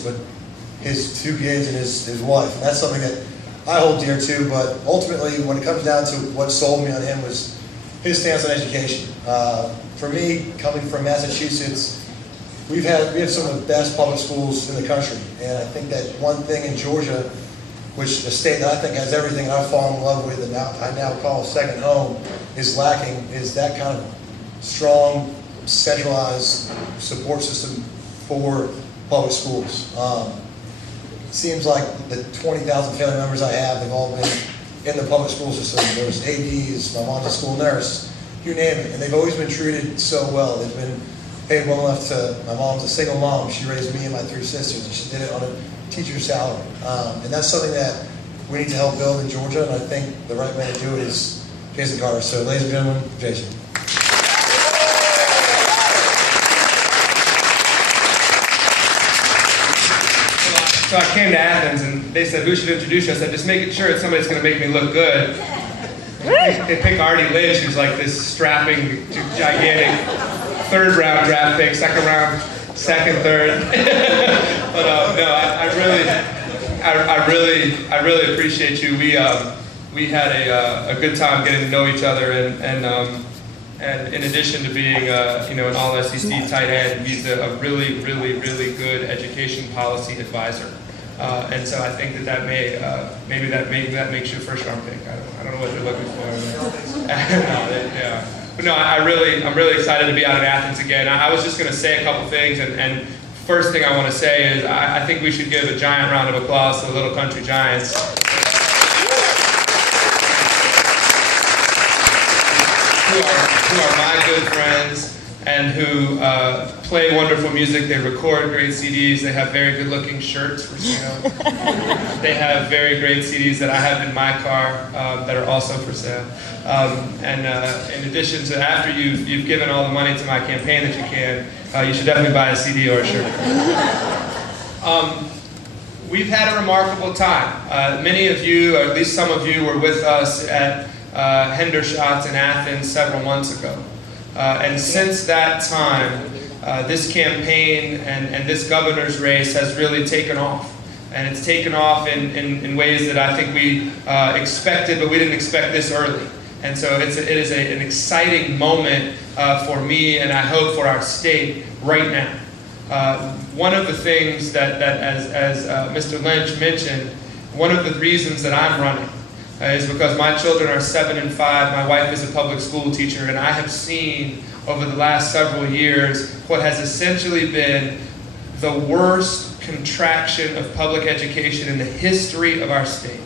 but his 2 kids and his wife. And that's something that I hold dear too, but ultimately when it comes down to what sold me on him was his stance on education. For me, coming from Massachusetts, we have some of the best public schools in the country. And I think that one thing in Georgia, which a state that I think has everything I've fallen in love with and I now call a second home, is lacking, is that kind of strong, centralized support system for public schools. It seems like the 20,000 family members I have, they've all been in the public school system. There's ADs, my mom's a school nurse, you name it, and they've always been treated so well. They've been paid well enough to, my mom's a single mom, she raised me and my 3 sisters, and she did it on a teacher's salary. And that's something that we need to help build in Georgia, and I think the right man to do it is Jason Carter. So ladies and gentlemen, Jason. So I came to Athens and they said, who should introduce you? I said, just making sure it's somebody that's going to make me look good. They pick Artie Lynch, who's like this strapping, gigantic 3rd round draft pick, 2nd round, 2nd, 3rd. But no, I really appreciate you. We had a good time getting to know each other, and in addition to being an all-SEC tight end, he's a really good education policy advisor. And so I think that maybe that makes you a 1st-round pick. I don't know what you're looking for. Yeah. But no, I'm really excited to be out in Athens again. I was just going to say a couple things, and first thing I want to say is I think we should give a giant round of applause to the Little Country Giants. Who are my good friends and who play wonderful music. They record great CDs. They have very good-looking shirts for sale. They have very great CDs that I have in my car that are also for sale. And in addition to, after you've given all the money to my campaign that you can, you should definitely buy a CD or a shirt. We've had a remarkable time. Many of you, or at least some of you, were with us at Hendershot's in Athens several months ago. And since that time, this campaign and this governor's race has really taken off. And it's taken off in ways that I think we expected, but we didn't expect this early. And so it is an exciting moment for me, and I hope for our state right now. One of the things that as Mr. Lynch mentioned, one of the reasons that I'm running is because my children are 7 and 5. My wife is a public school teacher, and I have seen over the last several years what has essentially been the worst contraction of public education in the history of our state.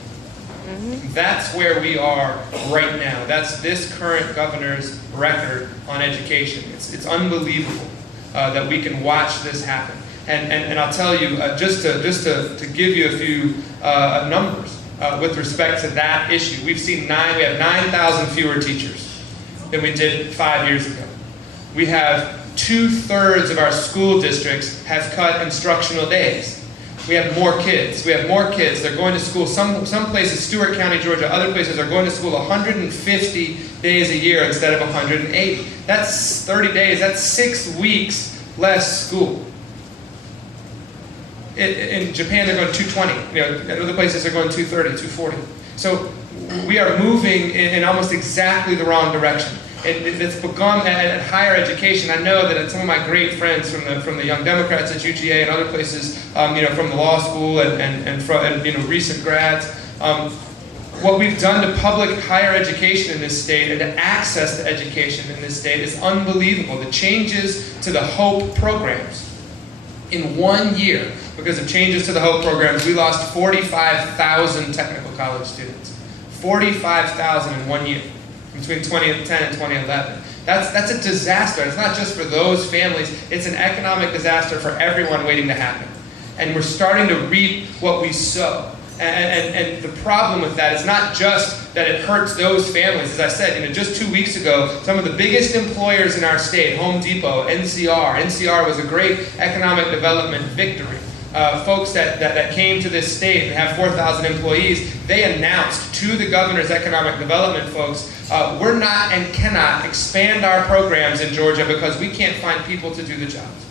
That's where we are right now. That's this current governor's record on education. It's unbelievable that we can watch this happen. And I'll tell you, just to give you a few numbers. With respect to that issue, we have 9,000 fewer teachers than we did 5 years ago. We have 2/3 of our school districts have cut instructional days. We have more kids. They're going to school. Some places, Stewart County, Georgia, other places are going to school 150 days a year instead of 180. That's 30 days. That's 6 weeks less school. In Japan, they're going 220. In other places, they're going 230, 240. So we are moving in almost exactly the wrong direction. It's begun at higher education. I know that some of my great friends from the Young Democrats at UGA and other places, from the law school and from recent grads, what we've done to public higher education in this state and to access to education in this state is unbelievable. The changes to the HOPE programs in 1 year. Because of changes to the HOPE programs, we lost 45,000 technical college students. 45,000 in 1 year, between 2010 and 2011. That's a disaster. It's not just for those families. It's an economic disaster for everyone waiting to happen. And we're starting to reap what we sow. And the problem with that is not just that it hurts those families. As I said, just 2 weeks ago, some of the biggest employers in our state, Home Depot, NCR was a great economic development victory. Folks that came to this state and have 4,000 employees, they announced to the governor's economic development folks, we're not and cannot expand our programs in Georgia because we can't find people to do the jobs.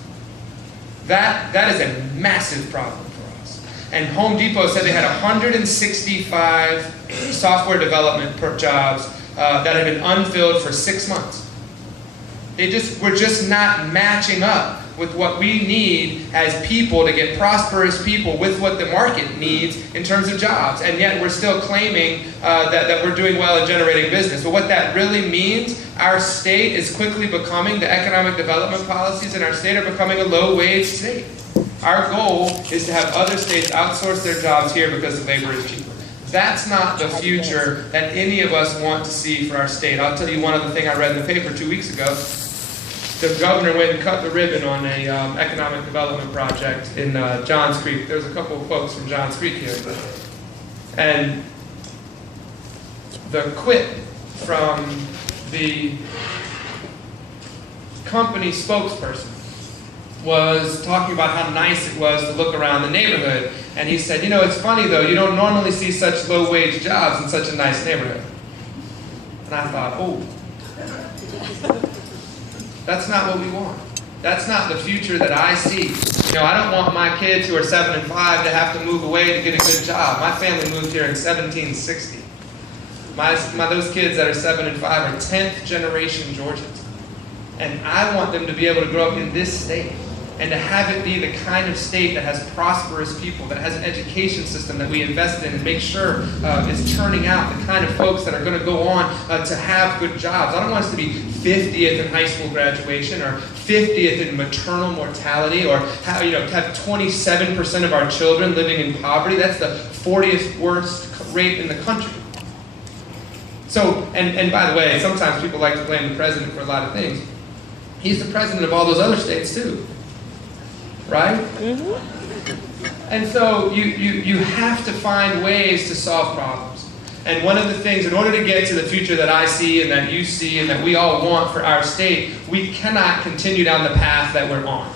That is a massive problem for us. And Home Depot said they had 165 software development jobs that had been unfilled for 6 months. We're just not matching up with what we need as people to get prosperous people with what the market needs in terms of jobs. And yet we're still claiming that we're doing well in generating business. But what that really means, our state is quickly becoming, the economic development policies in our state are becoming a low-wage state. Our goal is to have other states outsource their jobs here because the labor is cheaper. That's not the future that any of us want to see for our state. I'll tell you one other thing I read in the paper 2 weeks ago. The governor went and cut the ribbon on a economic development project in Johns Creek. There's a couple of folks from Johns Creek here. And the quip from the company spokesperson was talking about how nice it was to look around the neighborhood. And he said, it's funny though, you don't normally see such low-wage jobs in such a nice neighborhood. And I thought, oh, that's not what we want. That's not the future that I see. I don't want my kids who are 7 and 5 to have to move away to get a good job. My family moved here in 1760. Those kids that are 7 and 5 are 10th generation Georgians. And I want them to be able to grow up in this state and to have it be the kind of state that has prosperous people, that has an education system that we invest in and make sure is turning out the kind of folks that are going to go on to have good jobs. I don't want us to be 50th in high school graduation or 50th in maternal mortality or have 27% of our children living in poverty. That's the 40th worst rate in the country. So, and by the way, sometimes people like to blame the president for a lot of things. He's the president of all those other states too. Right? Mm-hmm. And so you have to find ways to solve problems. And one of the things, in order to get to the future that I see and that you see and that we all want for our state, we cannot continue down the path that we're on.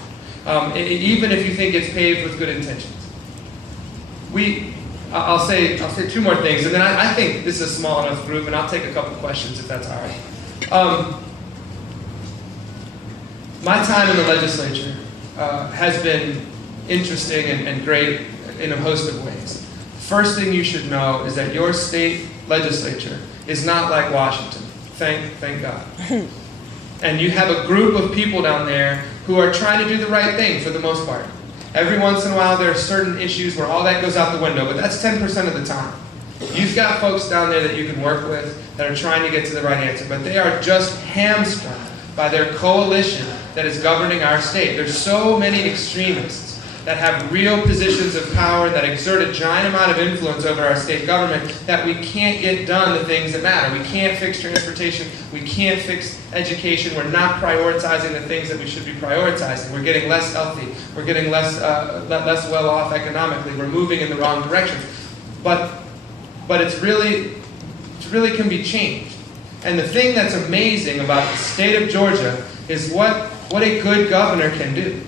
Even if you think it's paved with good intentions. I'll say 2 more things, and then I think this is a small enough group, and I'll take a couple questions if that's all right. My time in the legislature has been interesting and great in a host of ways. First thing you should know is that your state legislature is not like Washington. Thank God. And you have a group of people down there who are trying to do the right thing for the most part. Every once in a while there are certain issues where all that goes out the window, but that's 10% of the time. You've got folks down there that you can work with that are trying to get to the right answer, but they are just hamstrung by their coalition that is governing our state. There's so many extremists that have real positions of power that exert a giant amount of influence over our state government that we can't get done the things that matter. We can't fix transportation. We can't fix education. We're not prioritizing the things that we should be prioritizing. We're getting less healthy. We're getting less well off economically. We're moving in the wrong direction. But it really can be changed. And the thing that's amazing about the state of Georgia is what a good governor can do.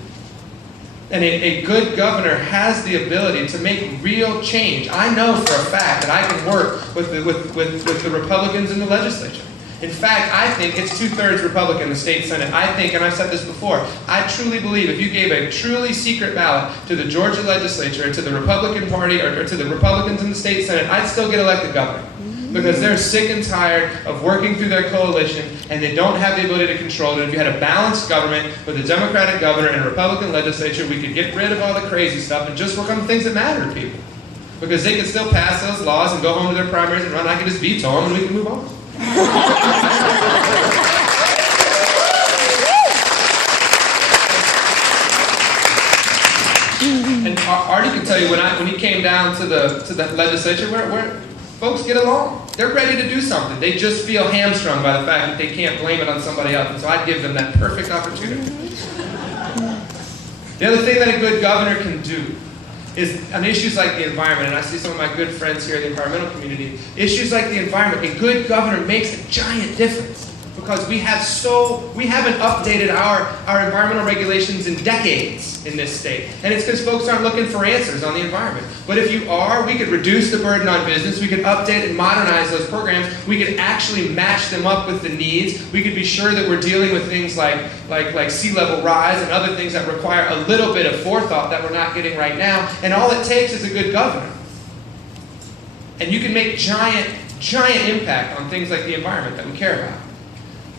And a good governor has the ability to make real change. I know for a fact that I can work with the Republicans in the legislature. In fact, I think it's 2/3 Republican in the state Senate. I think, and I've said this before, I truly believe if you gave a truly secret ballot to the Georgia legislature, to the Republican Party, or to the Republicans in the state Senate, I'd still get elected governor. Because they're sick and tired of working through their coalition and they don't have the ability to control it. If you had a balanced government with a Democratic governor and a Republican legislature, we could get rid of all the crazy stuff and just work on the things that matter to people. Because they can still pass those laws and go home to their primaries and run. I can just veto them and we can move on. And Artie can tell you when he came down to the legislature, where folks get along. They're ready to do something. They just feel hamstrung by the fact that they can't blame it on somebody else. And so I'd give them that perfect opportunity. The other thing that a good governor can do is on issues like the environment, and I see some of my good friends here in the environmental community, issues like the environment, a good governor makes a giant difference. because we haven't updated our environmental regulations in decades in this state. And it's because folks aren't looking for answers on the environment. But if you are, we could reduce the burden on business, we could update and modernize those programs, we could actually match them up with the needs, we could be sure that we're dealing with things like sea level rise and other things that require a little bit of forethought that we're not getting right now. And all it takes is a good governor. And you can make giant impact on things like the environment that we care about.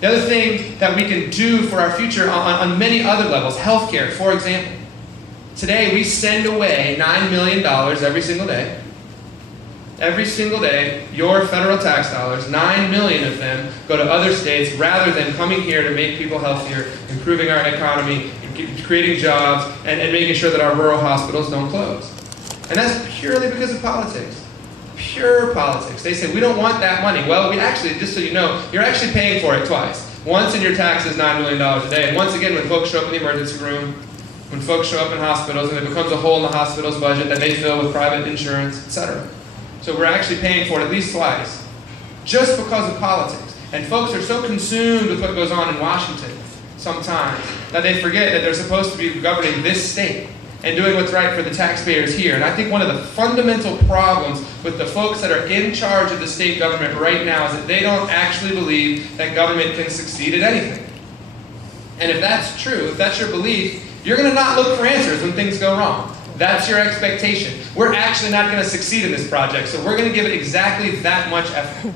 The other thing that we can do for our future on many other levels, healthcare, for example. Today we send away $9 million every single day. Every single day, your federal tax dollars, 9 million of them, go to other states rather than coming here to make people healthier, improving our economy, creating jobs, and making sure that our rural hospitals don't close. And that's purely because of politics. Pure politics. They say, we don't want that money. Well, we actually, just so you know, you're actually paying for it twice. Once in your taxes, $9 million a day, and once again when folks show up in the emergency room, when folks show up in hospitals, and it becomes a hole in the hospital's budget that they fill with private insurance, etc. So we're actually paying for it at least twice, just because of politics. And folks are so consumed with what goes on in Washington sometimes that they forget that they're supposed to be governing this state and doing what's right for the taxpayers here. And I think one of the fundamental problems with the folks that are in charge of the state government right now is that they don't actually believe that government can succeed at anything. And if that's true, if that's your belief, you're going to not look for answers when things go wrong. That's your expectation. We're actually not going to succeed in this project, so we're going to give it exactly that much effort.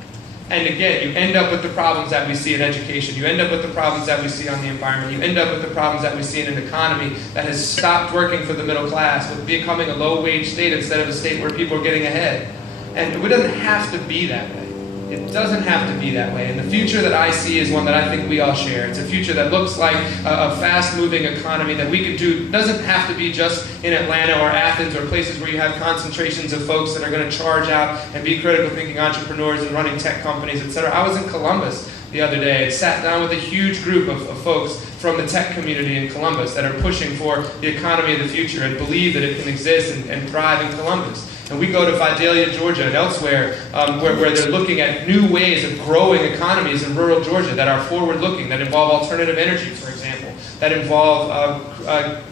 And again, you end up with the problems that we see in education. You end up with the problems that we see on the environment. You end up with the problems that we see in an economy that has stopped working for the middle class, with becoming a low-wage state instead of a state where people are getting ahead. And it doesn't have to be that way. It doesn't have to be that way. And the future that I see is one that I think we all share. It's a future that looks like a fast-moving economy that we could do. It doesn't have to be just in Atlanta or Athens or places where you have concentrations of folks that are going to charge out and be critical thinking entrepreneurs and running tech companies, etc. I was in Columbus the other day and sat down with a huge group of folks from the tech community in Columbus that are pushing for the economy of the future and believe that it can exist and thrive in Columbus. And we go to Vidalia, Georgia, and elsewhere where they're looking at new ways of growing economies in rural Georgia that are forward-looking, that involve alternative energy, for example, that involve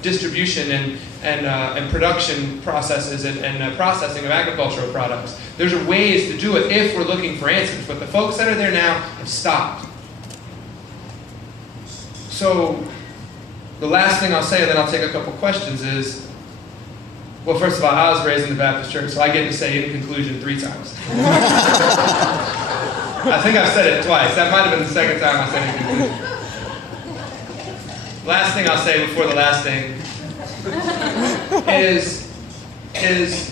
distribution and production processes and processing of agricultural products. There's ways to do it if we're looking for answers, but the folks that are there now have stopped. So the last thing I'll say, and then I'll take a couple questions, is, well, first of all, I was raised in the Baptist church, so I get to say in conclusion 3 times. I think I've said it twice. That might have been the second time I said in conclusion. Last thing I'll say before the last thing is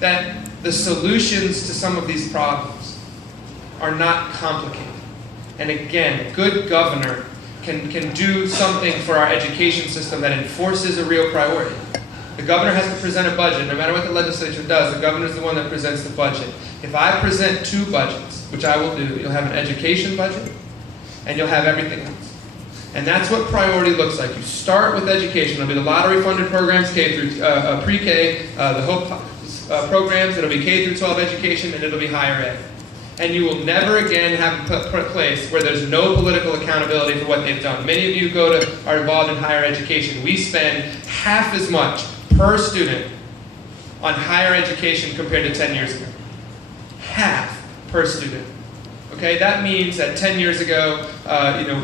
that the solutions to some of these problems are not complicated. And again, good governor can do something for our education system that enforces a real priority. The governor has to present a budget. No matter what the legislature does, the governor is the one that presents the budget. If I present 2 budgets, which I will do, you'll have an education budget and you'll have everything else. And that's what priority looks like. You start with education. There'll be the lottery-funded programs, K through pre-K, the HOPE programs. It'll be K through 12 education, and it'll be higher ed. And you will never again have a place where there's no political accountability for what they've done. Many of you are involved in higher education. We spend half as much per student on higher education compared to 10 years ago. Half per student. Okay, that means that 10 years ago,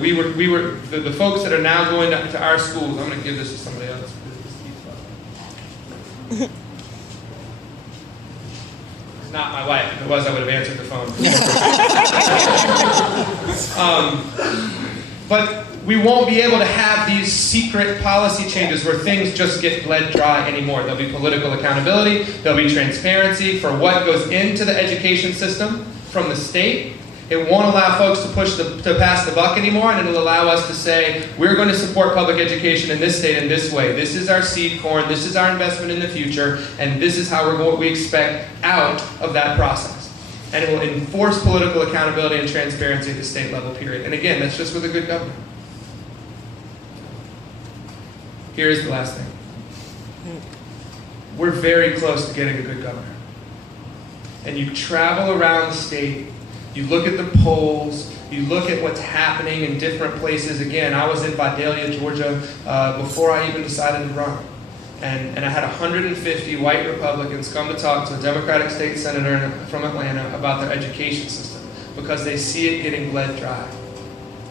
we were the folks that are now going to our schools. I'm going to give this to somebody else. It's not my wife. If it was, I would have answered the phone. But we won't be able to have these secret policy changes where things just get bled dry anymore. There'll be political accountability. There'll be transparency for what goes into the education system from the state. It won't allow folks to pass the buck anymore, and it'll allow us to say, we're going to support public education in this state in this way. This is our seed corn, this is our investment in the future, and this is how we expect out of that process. And it will enforce political accountability and transparency at the state level, period. And again, that's just with a good governor. Here's the last thing. We're very close to getting a good governor. And you travel around the state, you look at the polls, You look at what's happening in different places. Again, I was in Vidalia, Georgia, before I even decided to run. And I had 150 white Republicans come to talk to a Democratic state senator from Atlanta about their education system because they see it getting bled dry.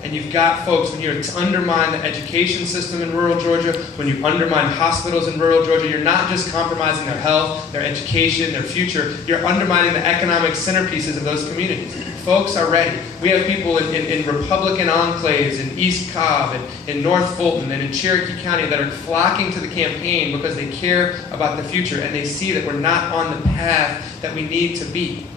And you've got folks, when you undermine the education system in rural Georgia, when you undermine hospitals in rural Georgia, you're not just compromising their health, their education, their future, you're undermining the economic centerpieces of those communities. Folks are ready. We have people in Republican enclaves in East Cobb and in North Fulton and in Cherokee County that are flocking to the campaign because they care about the future and they see that we're not on the path that we need to be.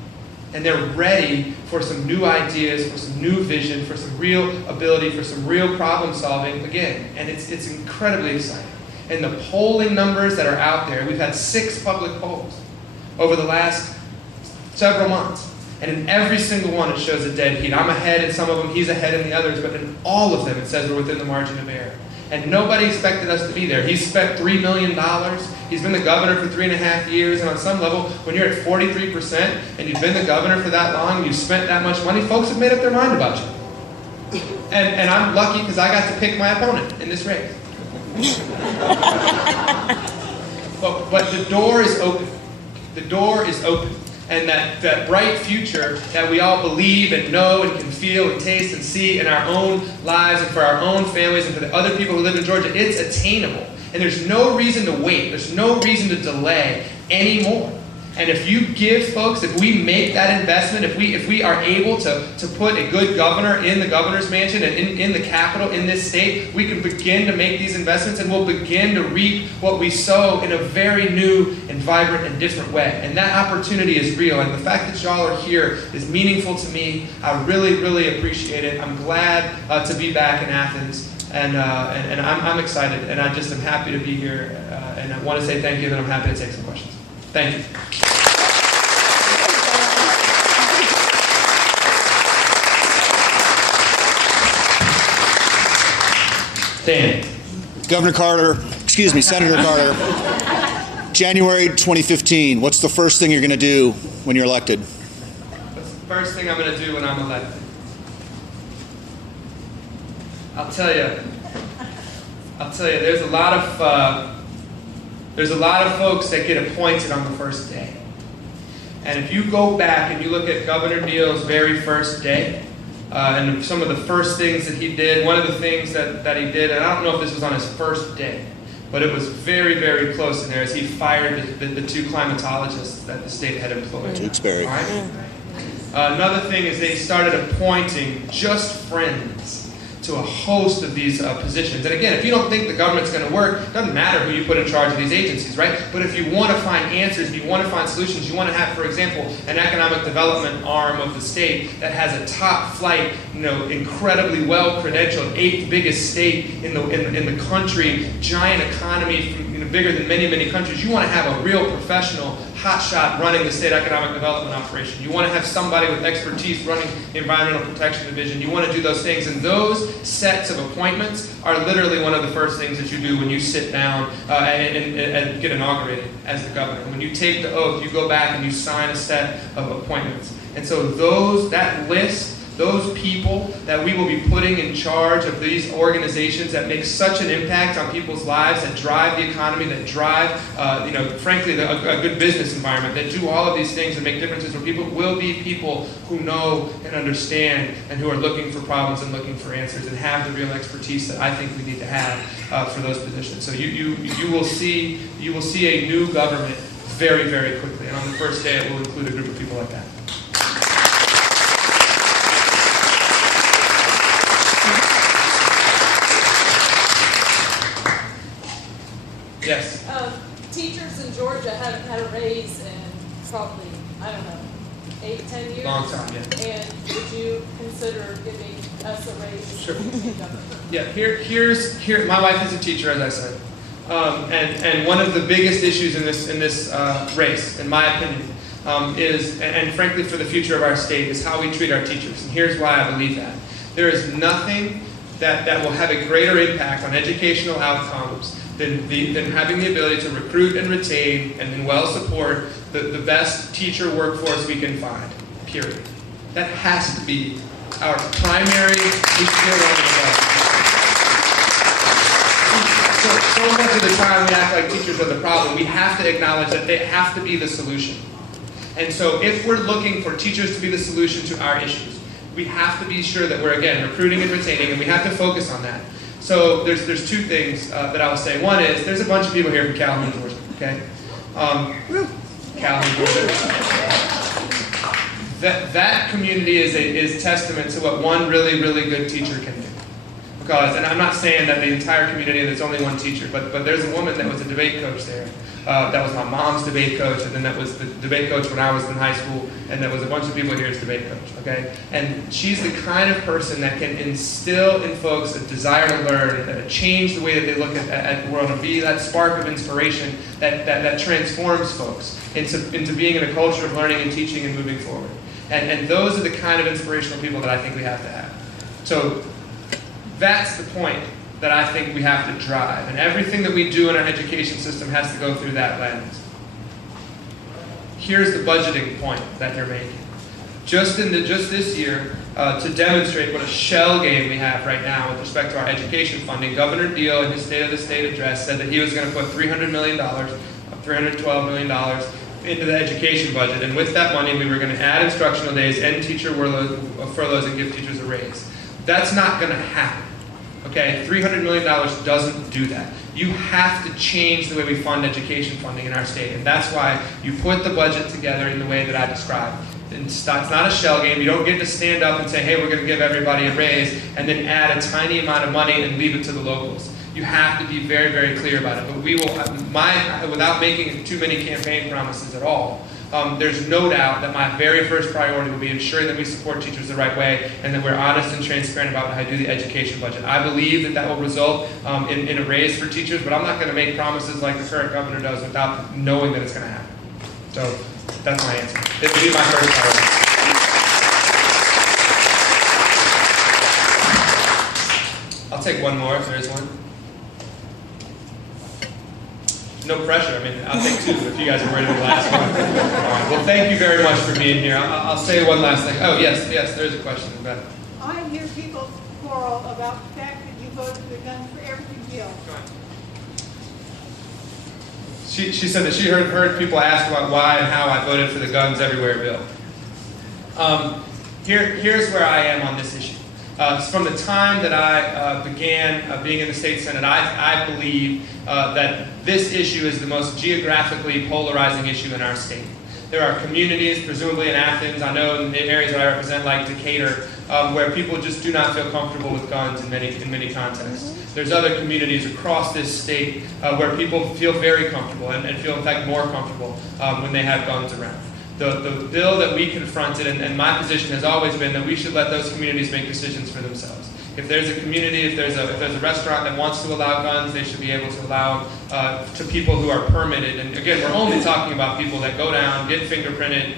And they're ready for some new ideas, for some new vision, for some real ability, for some real problem solving again. And it's incredibly exciting. And the polling numbers that are out there, we've had 6 public polls over the last several months. And in every single one it shows a dead heat. I'm ahead in some of them, he's ahead in the others, but in all of them it says we're within the margin of error. And nobody expected us to be there. He spent $3 million. He's been the governor for 3.5 years. And on some level, when you're at 43% and you've been the governor for that long, you've spent that much money, folks have made up their mind about you. And I'm lucky because I got to pick my opponent in this race. But the door is open. The door is open. And that bright future that we all believe and know and can feel and taste and see in our own lives and for our own families and for the other people who live in Georgia, it's attainable. And there's no reason to wait. There's no reason to delay anymore. And if you give folks, if we make that investment, if we are able to put a good governor in the governor's mansion and in the capital in this state, we can begin to make these investments and we'll begin to reap what we sow in a very new and vibrant and different way. And that opportunity is real. And the fact that y'all are here is meaningful to me. I really, really appreciate it. I'm glad to be back in Athens. And I'm excited. And I just am happy to be here. And I want to say thank you, and I'm happy to take some questions. Thank you. Dan. Senator Carter, January 2015, what's the first thing you're going to do when you're elected? What's the first thing I'm going to do when I'm elected? I'll tell you, there's a lot of folks that get appointed on the first day. And if you go back and you look at Governor Neal's very first day, and some of the first things that he did, one of the things that he did, and I don't know if this was on his first day, but it was very, very close in there, as he fired the 2 climatologists that the state had employed. Tewksbury. Right? Another thing is they started appointing just friends to a host of these positions. And again, if you don't think the government's going to work, it doesn't matter who you put in charge of these agencies, right? But if you want to find answers, if you want to find solutions, you want to have, for example, an economic development arm of the state that has a top flight, incredibly well credentialed, 8th biggest state in the country, giant economy, bigger than many, many countries. You want to have a real professional hotshot running the state economic development operation. You want to have somebody with expertise running the environmental protection division. You want to do those things. And those sets of appointments are literally one of the first things that you do when you sit down and get inaugurated as the governor. When you take the oath, you go back and you sign a set of appointments. And so that list, those people that we will be putting in charge of these organizations that make such an impact on people's lives, that drive the economy, that drive, frankly, a good business environment, that do all of these things and make differences for people, will be people who know and understand and who are looking for problems and looking for answers and have the real expertise that I think we need to have for those positions. So you will see a new government very, very quickly. And on the first day, it will include a group of people like that. Yes. Teachers in Georgia haven't had a raise in probably, 8-10 years. Long time, yeah. And would you consider giving us a raise? Sure. Yeah. Here. My wife is a teacher, as I said, and one of the biggest issues in this race, in my opinion, is, and frankly for the future of our state, is how we treat our teachers. And here's why I believe that. There is nothing that will have a greater impact on educational outcomes than having the ability to recruit and retain and then well support the best teacher workforce we can find, period. That has to be our primary, we should get along with that. So much of the time we act like teachers are the problem. We have to acknowledge that they have to be the solution. And so if we're looking for teachers to be the solution to our issues, we have to be sure that we're, again, recruiting and retaining, and we have to focus on that. So there's two things that I will say. One is, there's a bunch of people here from Calhoun, Georgia, okay? Calhoun, Georgia. That community is testament to what one really, really good teacher can do. Because, and I'm not saying that the entire community, there's only one teacher, but there's a woman that was a debate coach there. That was my mom's debate coach, and then that was the debate coach when I was in high school, and there was a bunch of people here as debate coach, okay? And she's the kind of person that can instill in folks a desire to learn, change the way that they look at the world, and be that spark of inspiration that transforms folks into being in a culture of learning and teaching and moving forward. And those are the kind of inspirational people that I think we have to have. So that's the point that I think we have to drive. And everything that we do in our education system has to go through that lens. Here's the budgeting point that you're making. Just this year, to demonstrate what a shell game we have right now with respect to our education funding, Governor Deal in his State of the State address said that he was going to put $300 million, $312 million into the education budget. And with that money, we were going to add instructional days, end teacher furloughs, and give teachers a raise. That's not going to happen. Okay, $300 million doesn't do that. You have to change the way we fund education funding in our state, and that's why you put the budget together in the way that I described. It's not a shell game. You don't get to stand up and say, hey, we're going to give everybody a raise, and then add a tiny amount of money and leave it to the locals. You have to be very, very clear about it. But we will, without making too many campaign promises at all, there's no doubt that my very first priority will be ensuring that we support teachers the right way and that we're honest and transparent about how to do the education budget. I believe that will result in a raise for teachers, but I'm not going to make promises like the current governor does without knowing that it's going to happen. So that's my answer. It will be my first priority. I'll take one more if there is one. No pressure. I mean, I'll take two if you guys are ready for the last one. All right. Well, thank you very much for being here. I'll say one last thing. Oh, yes, there's a question. Beth. I hear people quarrel about the fact that you voted for the gun for every bill. She said that she heard people ask about why and how I voted for the guns everywhere bill. Here's where I am on this issue. From the time that I began being in the state senate, I believe that this issue is the most geographically polarizing issue in our state. There are communities, presumably in Athens, I know in the areas that I represent, like Decatur, where people just do not feel comfortable with guns in many contexts. There's other communities across this state where people feel very comfortable and feel, in fact, more comfortable when they have guns around. The bill that we confronted, and my position has always been that we should let those communities make decisions for themselves. If there's a community, if there's a restaurant that wants to allow guns, they should be able to allow to people who are permitted. And again, we're only talking about people that go down, get fingerprinted,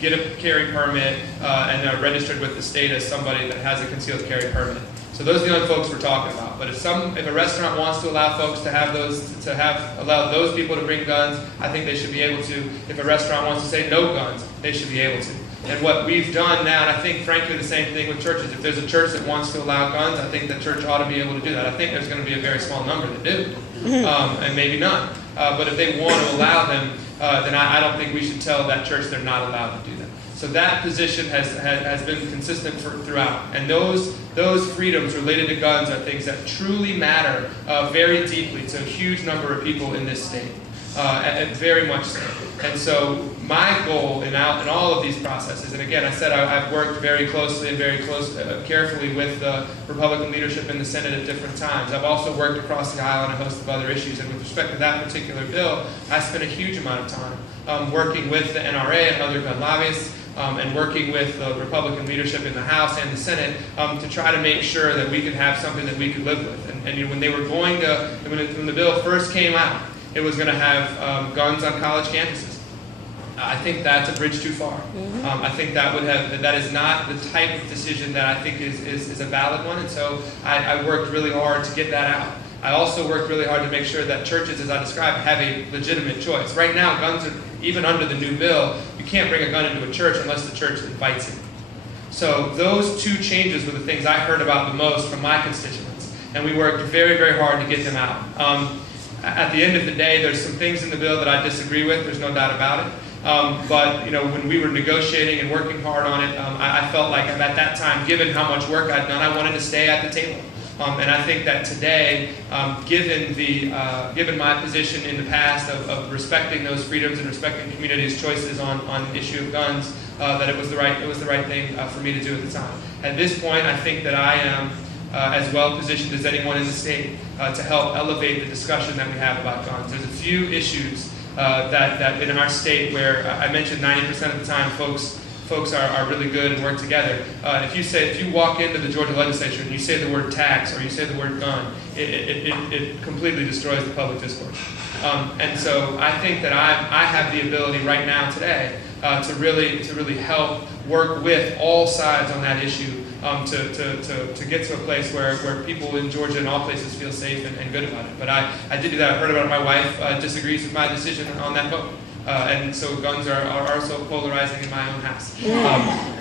get a carry permit, and are registered with the state as somebody that has a concealed carry permit. So those are the only folks we're talking about. But if a restaurant wants to allow folks to have allow those people to bring guns, I think they should be able to. If a restaurant wants to say no guns, they should be able to. And what we've done now, and I think frankly the same thing with churches. If there's a church that wants to allow guns, I think the church ought to be able to do that. I think there's going to be a very small number that do, and maybe none. But if they want to allow them, then I don't think we should tell that church they're not allowed to do that. So that position has been consistent throughout. And those freedoms related to guns are things that truly matter very deeply to a huge number of people in this state, and very much so. And so my goal in all of these processes, and again, I said I've worked very closely and carefully with the Republican leadership in the Senate at different times. I've also worked across the aisle on a host of other issues. And with respect to that particular bill, I spent a huge amount of time working with the NRA and other gun lobbyists, and working with the Republican leadership in the House and the Senate to try to make sure that we could have something that we could live with. And when they were going to, when the bill first came out, it was going to have guns on college campuses. I think that's a bridge too far. I think that is not the type of decision that I think is a valid one. And so I worked really hard to get that out. I also worked really hard to make sure that churches, as I described, have a legitimate choice. Right now, guns are, even under the new bill, you can't bring a gun into a church unless the church invites it. So those two changes were the things I heard about the most from my constituents, and we worked very, very hard to get them out. At the end of the day, there's some things in the bill that I disagree with, there's no doubt about it. But when we were negotiating and working hard on it, I felt like at that time, given how much work I'd done, I wanted to stay at the table. And I think that today, given my position in the past of respecting those freedoms and respecting communities' choices on the issue of guns, that it was the right thing for me to do at the time. At this point, I think that I am as well positioned as anyone in the state to help elevate the discussion that we have about guns. There's a few issues that in our state where I mentioned 90% of the time folks are really good and work together. If you walk into the Georgia legislature and you say the word tax or you say the word gun, it completely destroys the public discourse. And so I think that I have the ability right now today to really help work with all sides on that issue to get to a place where people in Georgia and all places feel safe and good about it. But I did do that. I heard about it. My wife disagrees with my decision on that vote. And so guns are also polarizing in my own house.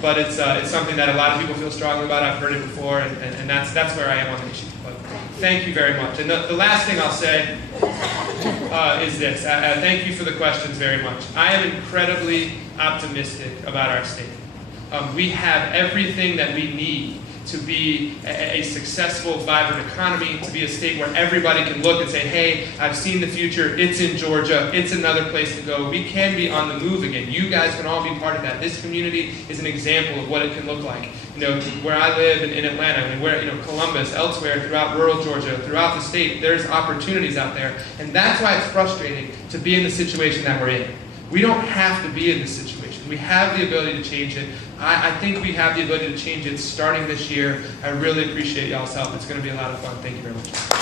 But it's something that a lot of people feel strongly about. I've heard it before, and that's where I am on the issue. But thank you very much. And the last thing I'll say is this. Thank you for the questions very much. I am incredibly optimistic about our state. We have everything that we need to be a successful, vibrant economy, to be a state where everybody can look and say, hey, I've seen the future, it's in Georgia, it's another place to go. We can be on the move again. You guys can all be part of that. This community is an example of what it can look like. Where I live in Atlanta, where Columbus, elsewhere throughout rural Georgia, throughout the state, there's opportunities out there. And that's why it's frustrating to be in the situation that we're in. We don't have to be in this situation. We have the ability to change it. I think we have the ability to change it starting this year. I really appreciate y'all's help. It's going to be a lot of fun. Thank you very much.